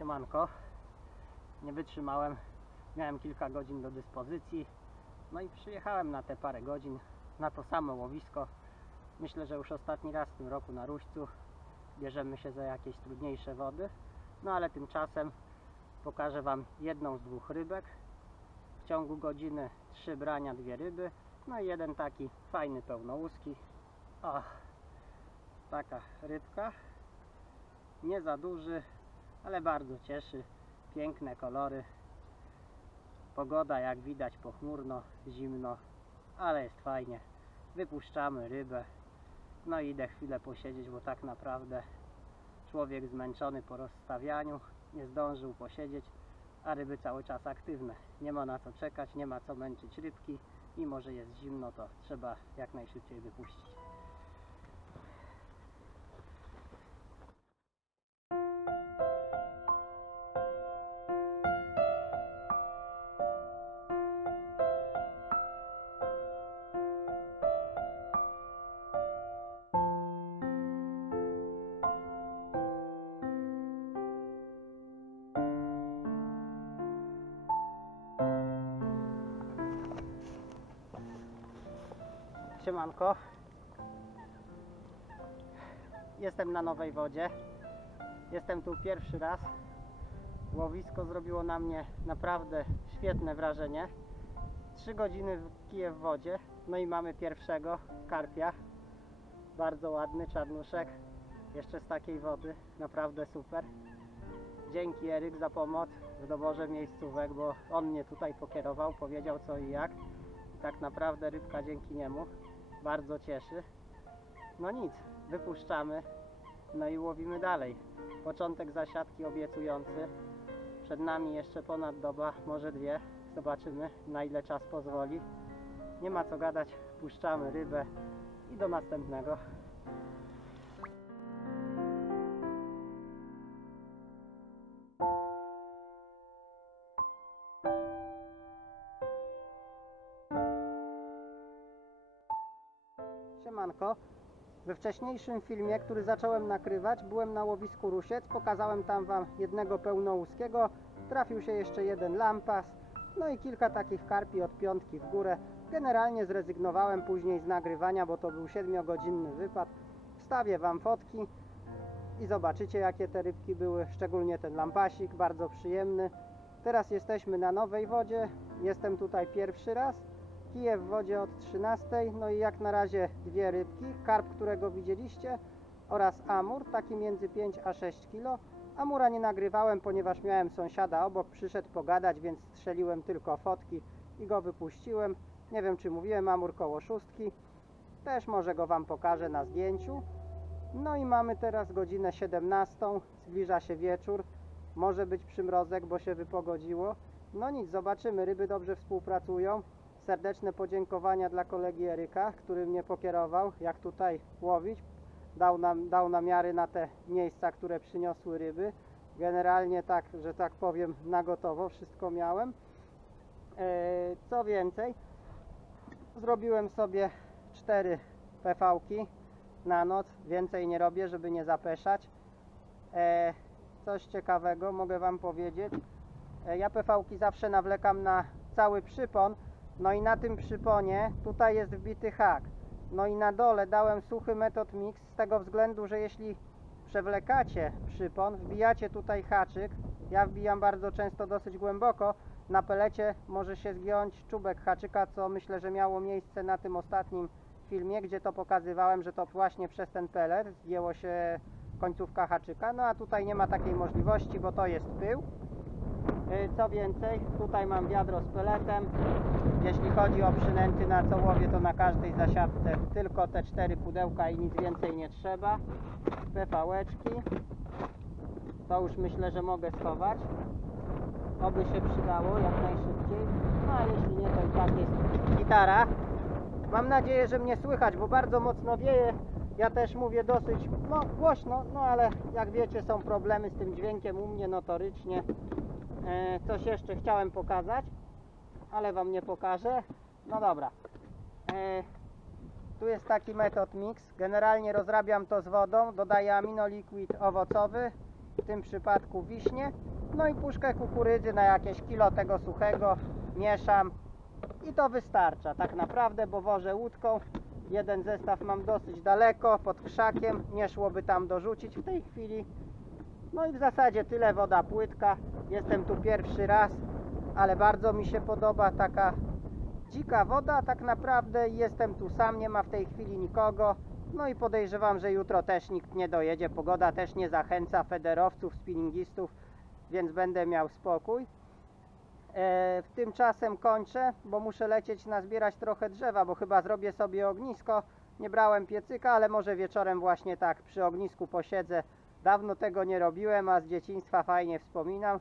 Siemanko. Nie wytrzymałem. Miałem kilka godzin do dyspozycji. No i przyjechałem na te parę godzin na to samo łowisko. Myślę, że już ostatni raz w tym roku na Ruścu. Bierzemy się za jakieś trudniejsze wody. No ale tymczasem pokażę Wam jedną z dwóch rybek. W ciągu godziny trzy brania, dwie ryby. No i jeden taki fajny pełnołuski. O, taka rybka. Nie za duży, ale bardzo cieszy. Piękne kolory. Pogoda jak widać pochmurno, zimno, ale jest fajnie. Wypuszczamy rybę. No i idę chwilę posiedzieć, bo tak naprawdę człowiek zmęczony po rozstawianiu nie zdążył posiedzieć, a ryby cały czas aktywne. Nie ma na co czekać, nie ma co męczyć rybki. Mimo, że jest zimno, to trzeba jak najszybciej wypuścić. Siemanko. Jestem na nowej wodzie. Jestem tu pierwszy raz. Łowisko zrobiło na mnie naprawdę świetne wrażenie. Trzy godziny w kije w wodzie. No i mamy pierwszego karpia. Bardzo ładny czarnuszek. Jeszcze z takiej wody. Naprawdę super. Dzięki Eryk za pomoc w doborze miejscówek, bo on mnie tutaj pokierował, powiedział co i jak. Tak naprawdę rybka dzięki niemu bardzo cieszy. No nic, wypuszczamy, no i łowimy dalej. Początek zasiadki obiecujący. Przed nami jeszcze ponad doba, może dwie. Zobaczymy na ile czas pozwoli. Nie ma co gadać, puszczamy rybę i do następnego. Siemanko. We wcześniejszym filmie, który zacząłem nagrywać, byłem na łowisku Rusiec. Pokazałem tam Wam jednego pełnołuskiego. Trafił się jeszcze jeden lampas. No i kilka takich karpi od piątki w górę. Generalnie zrezygnowałem później z nagrywania, bo to był 7-godzinny wypad. Wstawię Wam fotki i zobaczycie jakie te rybki były. Szczególnie ten lampasik, bardzo przyjemny. Teraz jesteśmy na nowej wodzie. Jestem tutaj pierwszy raz. Kije w wodzie od 13. No i jak na razie dwie rybki. Karp, którego widzieliście oraz amur, taki między 5 a 6 kg. Amura nie nagrywałem, ponieważ miałem sąsiada obok, przyszedł pogadać, więc strzeliłem tylko fotki i go wypuściłem. Nie wiem czy mówiłem, amur koło szóstki. Też może go Wam pokażę na zdjęciu. No i mamy teraz godzinę 17. Zbliża się wieczór. Może być przymrozek, bo się wypogodziło. No nic, zobaczymy. Ryby dobrze współpracują. Serdeczne podziękowania dla kolegi Eryka, który mnie pokierował, jak tutaj łowić. Dał nam, dał namiary na te miejsca, które przyniosły ryby. Generalnie tak, że tak powiem, na gotowo wszystko miałem. E, co więcej, zrobiłem sobie cztery PV-ki na noc. Więcej nie robię, żeby nie zapeszać. E, coś ciekawego mogę Wam powiedzieć. E, ja PV-ki zawsze nawlekam na cały przypon, no i na tym przyponie tutaj jest wbity hak. No i na dole dałem suchy metod mix z tego względu, że jeśli przewlekacie przypon, wbijacie tutaj haczyk, ja wbijam bardzo często dosyć głęboko, na pelecie może się zgiąć czubek haczyka, co myślę, że miało miejsce na tym ostatnim filmie, gdzie to pokazywałem, że to właśnie przez ten pelet zgięło się końcówka haczyka, no a tutaj nie ma takiej możliwości, bo to jest pył. Co więcej, tutaj mam wiadro z peletem. Jeśli chodzi o przynęty na co łowię, to na każdej zasiadce tylko te cztery pudełka i nic więcej nie trzeba. PV-eczki. To już myślę, że mogę schować. Oby się przydało jak najszybciej. No a jeśli nie, to i tak jest gitara. Mam nadzieję, że mnie słychać, bo bardzo mocno wieje. Ja też mówię dosyć no, głośno, no ale jak wiecie są problemy z tym dźwiękiem u mnie notorycznie. E, coś jeszcze chciałem pokazać, ale Wam nie pokażę. No dobra. E, tu jest taki metod mix. Generalnie rozrabiam to z wodą, dodaję aminoliquid owocowy w tym przypadku wiśnie, no i puszkę kukurydzy na jakieś kilo tego suchego mieszam i to wystarcza tak naprawdę, bo wożę łódką. Jeden zestaw mam dosyć daleko, pod krzakiem, nie szłoby tam dorzucić w tej chwili. No i w zasadzie tyle, woda płytka. Jestem tu pierwszy raz, ale bardzo mi się podoba taka dzika woda. Tak naprawdę jestem tu sam, nie ma w tej chwili nikogo. No i podejrzewam, że jutro też nikt nie dojedzie. Pogoda też nie zachęca federowców, spinningistów, więc będę miał spokój. E, tymczasem kończę, bo muszę lecieć nazbierać trochę drzewa, bo chyba zrobię sobie ognisko. Nie brałem piecyka, ale może wieczorem właśnie tak przy ognisku posiedzę. Dawno tego nie robiłem, a z dzieciństwa fajnie wspominam.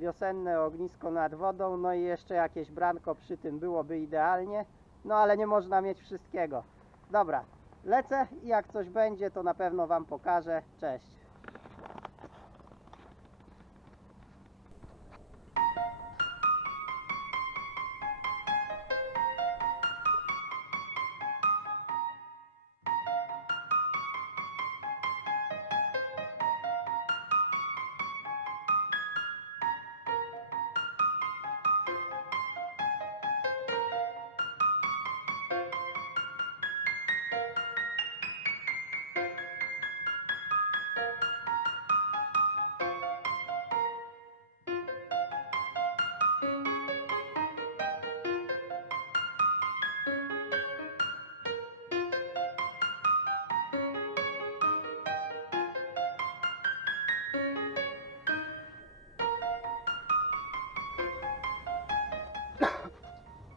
Wiosenne ognisko nad wodą, no i jeszcze jakieś branko przy tym byłoby idealnie. No ale nie można mieć wszystkiego. Dobra, lecę i jak coś będzie, to na pewno Wam pokażę. Cześć.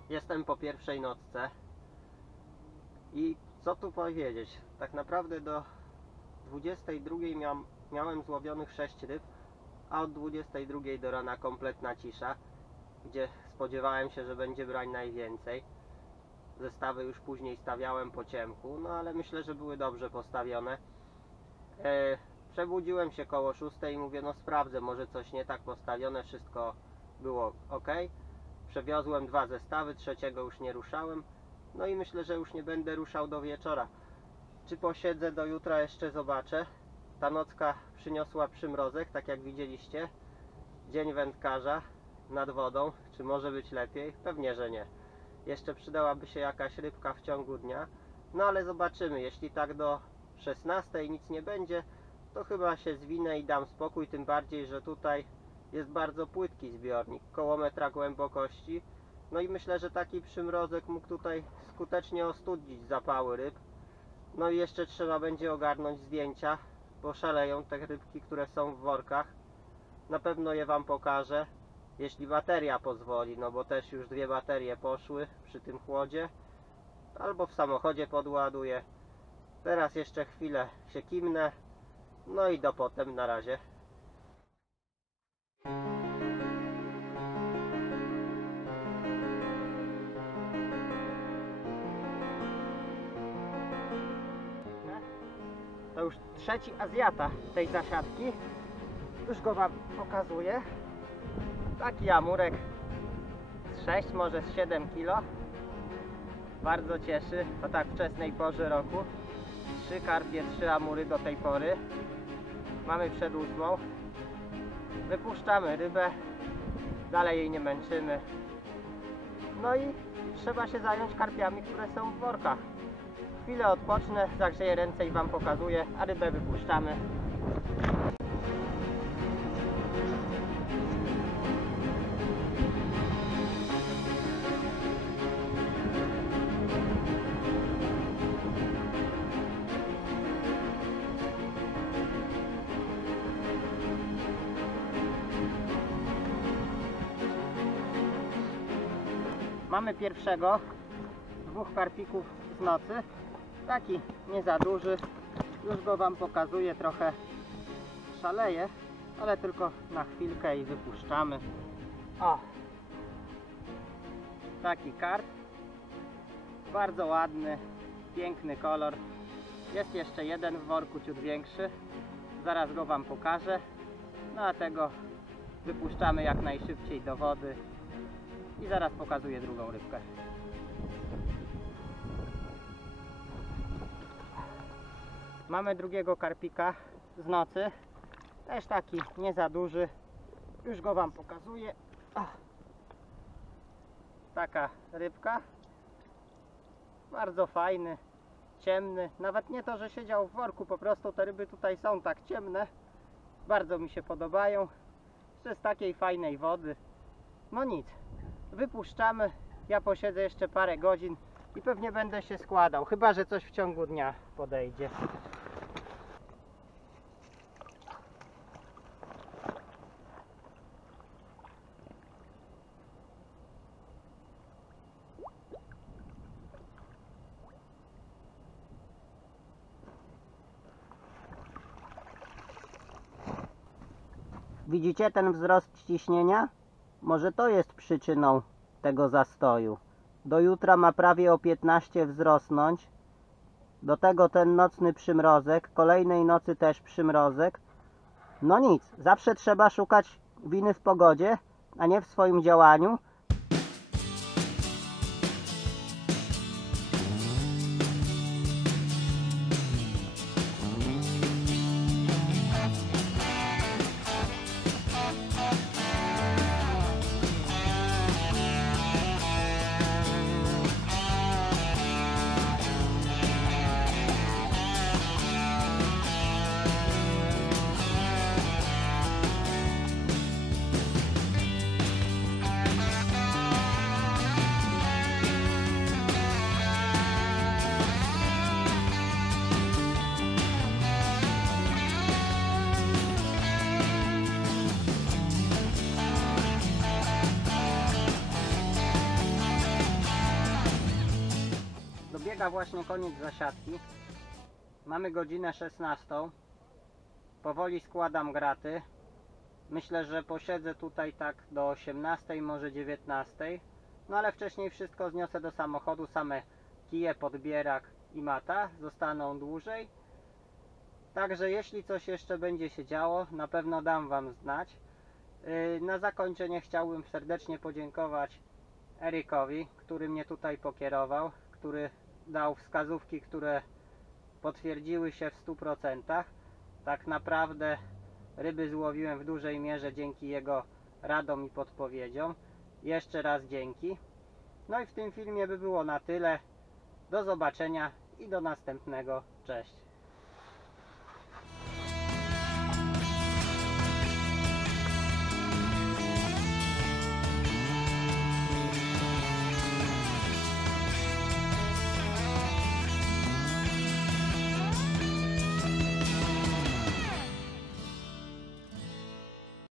Jestem po pierwszej nocce i co tu powiedzieć? Tak naprawdę do 22 miał, miałem złowionych 6 ryb, a od 22 do rana kompletna cisza, gdzie spodziewałem się, że będzie brań najwięcej. Zestawy już później stawiałem po ciemku, no ale myślę, że były dobrze postawione. E, przebudziłem się koło 6 i mówię, no sprawdzę, może coś nie tak postawione, wszystko było ok. Przewiozłem dwa zestawy, trzeciego już nie ruszałem. No i myślę, że już nie będę ruszał do wieczora. Czy posiedzę do jutra jeszcze zobaczę. Ta nocka przyniosła przymrozek, tak jak widzieliście. Dzień wędkarza nad wodą. Czy może być lepiej? Pewnie, że nie. Jeszcze przydałaby się jakaś rybka w ciągu dnia. No ale zobaczymy. Jeśli tak do 16 nic nie będzie, to chyba się zwinę i dam spokój. Tym bardziej, że tutaj jest bardzo płytki zbiornik, koło metra głębokości. No i myślę, że taki przymrozek mógł tutaj skutecznie ostudzić zapały ryb. No i jeszcze trzeba będzie ogarnąć zdjęcia, bo szaleją te rybki, które są w workach. Na pewno je Wam pokażę, jeśli bateria pozwoli, no bo też już dwie baterie poszły przy tym chłodzie. Albo w samochodzie podładuję. Teraz jeszcze chwilę się kimnę. No i do potem, na razie. To już trzeci Azjata tej zasiadki. Już go Wam pokazuję. Taki amurek z 6, może z 7 kg. Bardzo cieszy o tak wczesnej porze roku. Trzy karpie, trzy amury do tej pory. Mamy przed ósmą. Wypuszczamy rybę. Dalej jej nie męczymy. No i trzeba się zająć karpiami, które są w workach. Chwilę odpocznę, zagrzeję ręce i Wam pokazuję, a rybę wypuszczamy. Mamy pierwszego, dwóch karpików z nocy. Taki nie za duży. Już go Wam pokazuję, trochę szaleje, ale tylko na chwilkę i wypuszczamy. O! Taki karp. Bardzo ładny, piękny kolor. Jest jeszcze jeden w worku, ciut większy. Zaraz go Wam pokażę. No a tego wypuszczamy jak najszybciej do wody i zaraz pokazuję drugą rybkę. Mamy drugiego karpika z nocy. Też taki nie za duży. Już go Wam pokazuję. Taka rybka. Bardzo fajny, ciemny. Nawet nie to, że siedział w worku, po prostu te ryby tutaj są tak ciemne. Bardzo mi się podobają. Jeszcze z takiej fajnej wody. No nic, wypuszczamy. Ja posiedzę jeszcze parę godzin i pewnie będę się składał. Chyba, że coś w ciągu dnia podejdzie. Widzicie ten wzrost ciśnienia? Może to jest przyczyną tego zastoju. Do jutra ma prawie o 15 wzrosnąć. Do tego ten nocny przymrozek, kolejnej nocy też przymrozek. No nic, zawsze trzeba szukać winy w pogodzie, a nie w swoim działaniu. Właśnie koniec zasiadki. Mamy godzinę 16. Powoli składam graty. Myślę, że posiedzę tutaj tak do 18, może 19. No ale wcześniej wszystko zniosę do samochodu. Same kije, podbierak i mata zostaną dłużej. Także jeśli coś jeszcze będzie się działo, na pewno dam Wam znać. Yy, Na zakończenie chciałbym serdecznie podziękować Erykowi, który mnie tutaj pokierował, który dał wskazówki, które potwierdziły się w 100%. Tak naprawdę ryby złowiłem w dużej mierze dzięki jego radom i podpowiedziom. Jeszcze raz dzięki. No i w tym filmie by było na tyle. Do zobaczenia i do następnego. Cześć.